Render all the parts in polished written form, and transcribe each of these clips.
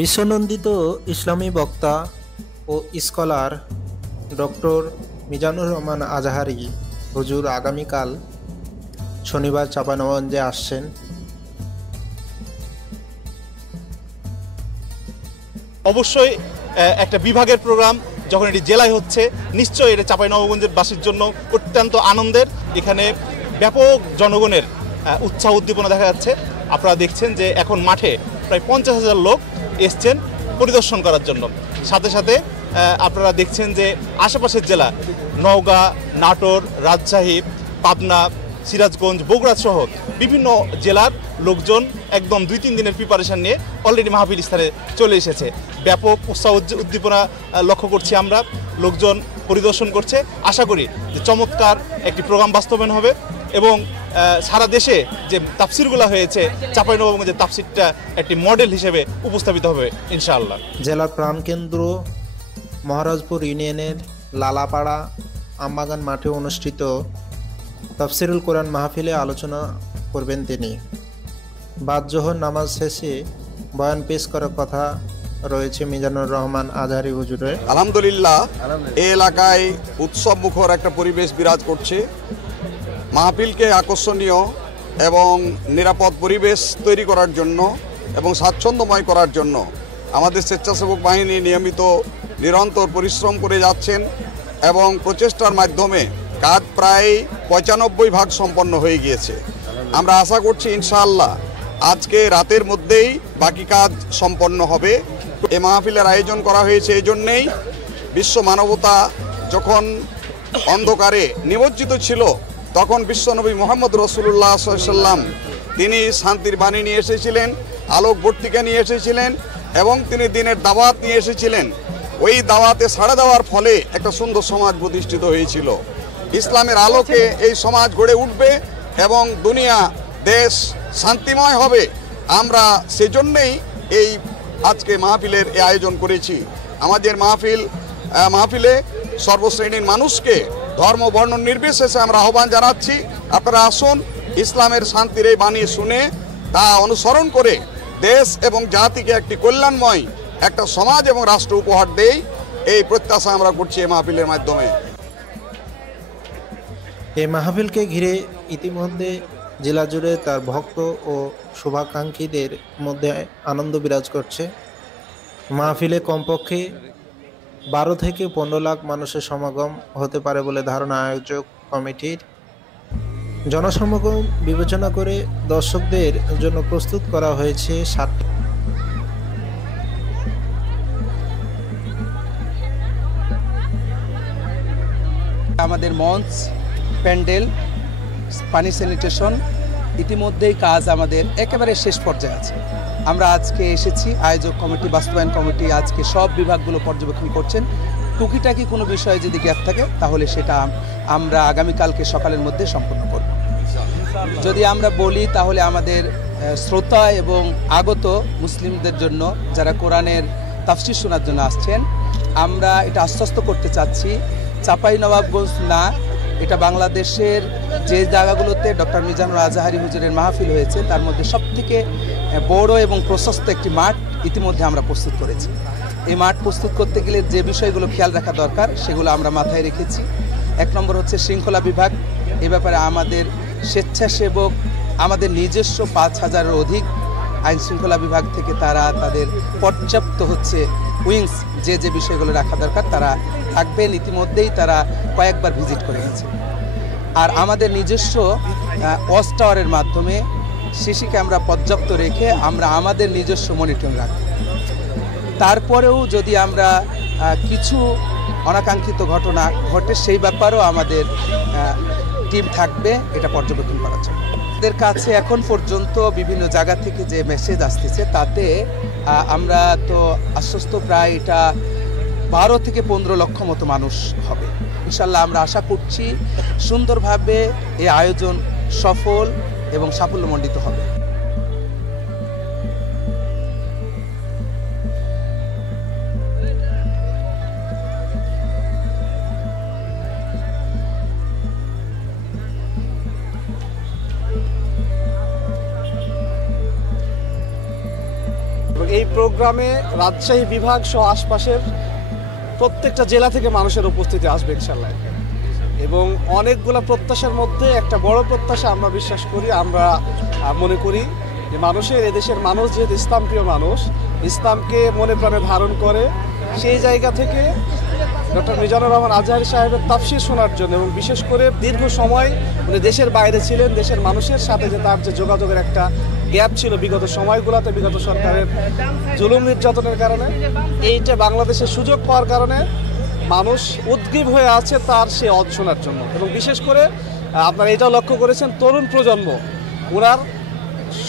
বিশ্বনন্দিত ইসলামী বক্তা ও scholar doctor Mizanur Rahman Azhari হুজুর আগামীকাল শনিবার চাঁপাইনবাবগঞ্জে আসছেন। অবশ্যই একটা বিভাগের প্রোগ্রাম যখন এটি জেলায় হচ্ছে, নিশ্চয়ই এটা চাঁপাইনবাবগঞ্জের বাসীর জন্য অত্যন্ত আনন্দের। এখানে ব্যাপক জনগণের উৎসাহ উদ্দীপনা দেখা যাচ্ছে। আপনারা দেখছেন যে এখন মাঠে প্রায় 50,000 লোক এসছেন পরিদর্শন করার জন্য। সাথে সাথে আপনারা দেখছেন যে আশেপাশের জেলা নওগাঁ, নাটোর, রাজশাহী, পাবনা, সিরাজগঞ্জ, বগুড়া সহ বিভিন্ন জেলার লোকজন একদম 2-3 দিনের প্রিপারেশন নিয়ে অলরেডি মাহফিল স্থানে চলে এসেছে। ব্যাপক উৎসাহ উদ্দীপনা লক্ষ্য করছি আমরা, লোকজন পরিদর্শন করছে। আশা করি যে চমৎকার একটি প্রোগ্রাম বাস্তবায়ন হবে এবং সারা দেশে যে তাফসিরগুলো হয়েছে চাঁপাইনবাবগঞ্জের তাফসিরটা একটি মডেল হিসেবে উপস্থাপিত হবে ইনশাআল্লাহ। জেলার প্রাণকেন্দ্র মহারাজপুর ইউনিয়নের লালাপাড়া আমবাগান মাঠে অনুষ্ঠিত তাফসিরুল কোরআন মাহফিলে আলোচনা করবেন তিনি। বাদ জোহর নামাজ শেষে বয়ান পেশ করার কথা রয়েছে মিজানুর রহমান আজহারী হুজুরের। আলহামদুলিল্লাহ, এই এলাকায় উৎসব মুখর একটা পরিবেশ বিরাজ করছে। মাহফিলকে আকর্ষণীয় এবং নিরাপদ পরিবেশ তৈরি করার জন্য এবং স্বাচ্ছন্দ্যময় করার জন্য আমাদের স্বেচ্ছাসেবক বাহিনী নিয়মিত নিরন্তর পরিশ্রম করে যাচ্ছেন এবং প্রচেষ্টার মাধ্যমে কাজ প্রায় 95% সম্পন্ন হয়ে গিয়েছে। আমরা আশা করছি ইনশাআল্লাহ আজকে রাতের মধ্যেই বাকি কাজ সম্পন্ন হবে। এই মাহফিলের আয়োজন করা হয়েছে এই জন্যেই, বিশ্ব মানবতা যখন অন্ধকারে নিমজ্জিত ছিল তখন বিশ্বনবী মুহাম্মদ রাসূলুল্লাহ সাল্লাল্লাহু আলাইহি ওয়াসাল্লাম তিনি শান্তির বাণী নিয়ে এসেছিলেন, আলোক বর্তিকা নিয়ে এসেছিলেন এবং তিনি দ্বীনের দাওয়াত নিয়ে এসেছিলেন। ওই দাওয়াতে সাড়া দেওয়ার ফলে একটা সুন্দর সমাজ প্রতিষ্ঠিত হয়েছিল। ইসলামের আলোকে এই সমাজ গড়ে উঠবে এবং দুনিয়া দেশ শান্তিময় হবে। আমরা সেজন্যই এই আজকে মাহফিলের এই আয়োজন করেছি। আমাদের মাহফিলে সর্বশ্রেণীর মানুষকে ধর্ম বর্ণ নির্বিশেষে আমরা আহ্বান জানাচ্ছি, আপনারা আসুন, ইসলামের শান্তির এই বাণী শুনে তা অনুসরণ করে দেশ এবং জাতিকে একটি কল্যাণময় একটা সমাজ এবং রাষ্ট্র উপহার দেই, এই প্রত্যাশা আমরা করছি এই মাহফিলের মাধ্যমে। এই মাহফিলকে ঘিরে ইতিমধ্যে জেলা জুড়ে তার ভক্ত ও শুভাকাঙ্ক্ষীদের মধ্যে আনন্দ বিরাজ করছে। মাহফিলে কমপক্ষে 12 থেকে 15 লাখ মানুষের সমাগম হতে পারে বলে ধারণা আয়োজক কমিটির। জনসমাগম বিবেচনা করে দর্শকদের জন্য প্রস্তুত করা হয়েছে 7টি আমাদের মঞ্চ, প্যান্ডেল, পানি স্যানিটেশন ইতিমধ্যেই কাজ আমাদের একেবারে শেষ পর্যায়ে আছে। আমরা আজকে এসেছি, আয়োজক কমিটি, বাস্তবায়ন কমিটি আজকে সব বিভাগগুলো পর্যবেক্ষণ করছেন। টুকিটাকি কোনো বিষয়ে যদি গ্যাপ থাকে তাহলে সেটা আমরা আগামীকালকে সকালের মধ্যে সম্পন্ন করব। যদি আমরা বলি তাহলে আমাদের শ্রোতা এবং আগত মুসলিমদের জন্য যারা কোরআনের তাফসীর শোনার জন্য আসছেন, আমরা এটা আশ্বস্ত করতে চাচ্ছি, চাঁপাইনবাবগঞ্জ না, এটা বাংলাদেশের যে জায়গাগুলোতে ডক্টর মিজানুর আজহারী হুজুরের মাহফিল হয়েছে তার মধ্যে সবথেকে বড় এবং প্রশস্ত একটি মাঠ ইতিমধ্যে আমরা প্রস্তুত করেছি। এই মাঠ প্রস্তুত করতে গেলে যে বিষয়গুলো খেয়াল রাখা দরকার সেগুলো আমরা মাথায় রেখেছি। 1 নম্বর হচ্ছে শৃঙ্খলা বিভাগ। এ ব্যাপারে আমাদের স্বেচ্ছাসেবক, আমাদের নিজস্ব 5,000-এর অধিক আইন শৃঙ্খলা বিভাগ থেকে তারা তাদের পর্যাপ্ত উইংস যে বিষয়গুলো রাখা দরকার তারা থাকবেন। ইতিমধ্যেই তারা কয়েকবার ভিজিট করে গেছে। আর আমাদের নিজস্ব ওয়াচ টাওয়ারের মাধ্যমে সিসি ক্যামেরা পর্যাপ্ত রেখে আমরা আমাদের নিজস্ব মনিটরিং রাখব। তারপরেও যদি আমরা কিছু অনাকাঙ্ক্ষিত ঘটনা ঘটে সেই ব্যাপারেও আমাদের টিম থাকবে এটা পর্যবেক্ষণ করার জন্য। আমাদের কাছে এখন পর্যন্ত বিভিন্ন জায়গা থেকে যে মেসেজ আসতেছে তাতে আমরা তো আশ্বস্ত প্রায় এটা 12 থেকে 15 লক্ষ মতো মানুষ হবে। ইনশাল্লাহ আমরা আশা করছি সুন্দরভাবে এই আয়োজন সফল এবং সাফল্যমণ্ডিত হবে। এবং এই প্রোগ্রামে রাজশাহী বিভাগ সহ আশপাশের প্রত্যেকটা জেলা থেকে মানুষের উপস্থিতি আসবে ইনশাল্লাহ। এবং অনেকগুলো প্রত্যাশার মধ্যে একটা বড় প্রত্যাশা আমরা বিশ্বাস করি, আমরা মনে করি যে মানুষের, এদেশের মানুষ যেহেতু ইসলাম প্রিয় মানুষ, ইসলামকে মনে প্রাণে ধারণ করে, সেই জায়গা থেকে ডক্টর মিজানুর রহমান আজহারী সাহেবের তাফসীর শোনার জন্য, এবং বিশেষ করে দীর্ঘ সময় উনি দেশের বাইরে ছিলেন, দেশের মানুষের সাথে যে তার যে যোগাযোগের একটা গ্যাপ ছিল বিগত সময়গুলোতে, বিগত সরকারের জুলুম নির্যাতনের কারণে, এইটা বাংলাদেশের সুযোগ পাওয়ার কারণে মানুষ উদ্গ্রীব হয়ে আছে তার সে অদ শোনার জন্য। এবং বিশেষ করে আপনারা এটাও লক্ষ্য করেছেন, তরুণ প্রজন্ম ওনার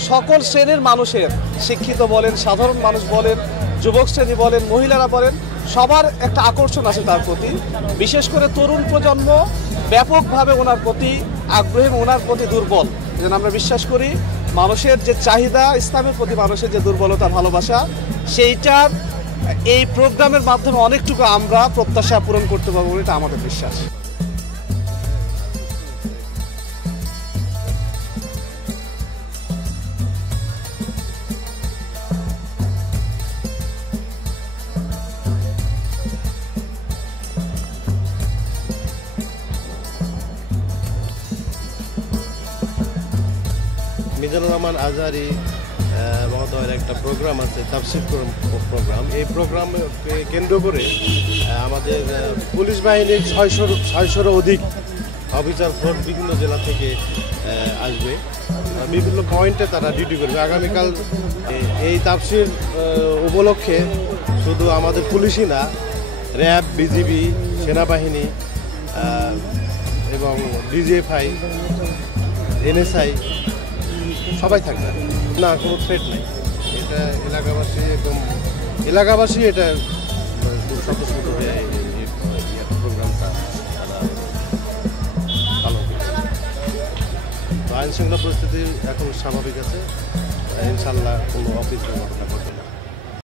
সকল শ্রেণীর মানুষের, শিক্ষিত বলেন, সাধারণ মানুষ বলেন, যুবক শ্রেণী বলেন, মহিলারা বলেন, সবার একটা আকর্ষণ আছে তার প্রতি। বিশেষ করে তরুণ প্রজন্ম ব্যাপকভাবে ওনার প্রতি আগ্রহী এবং ওনার প্রতি দুর্বল। যেন আমরা বিশ্বাস করি মানুষের যে চাহিদা, ইসলামের প্রতি মানুষের যে দুর্বলতা, ভালোবাসা, সেইটার এই প্রোগ্রামের মাধ্যমে অনেকটুকু আমরা প্রত্যাশা পূরণ করতে পারবো, এটা আমাদের বিশ্বাস। মিজানুর রহমান আজহারী মহোদয়ের একটা প্রোগ্রাম আছে, তাফসীর প্রোগ্রাম। এই প্রোগ্রামকে কেন্দ্র করে আমাদের পুলিশ বাহিনীর 600-র অধিক অফিসার ফোর্স বিভিন্ন জেলা থেকে আসবে, বিভিন্ন পয়েন্টে তারা ডিউটি করবে। আগামীকাল এই তাফসীর উপলক্ষে শুধু আমাদের পুলিশই না, র্যাব, বিজিবি, সেনাবাহিনী এবং ডিজিএফআই, এনএসআই সবাই থাকবে। না, কোনো থ্রেট নেই। এটা এলাকাবাসী এটা খুব স্বতঃস্ফূর্ত হয়ে এই প্রোগ্রামটা তারা পালন করছে। তো আইন শৃঙ্খলা পরিস্থিতি এখন স্বাভাবিক আছে, ইনশাল্লাহ কোনো অফিস ঘটনা ঘটবে।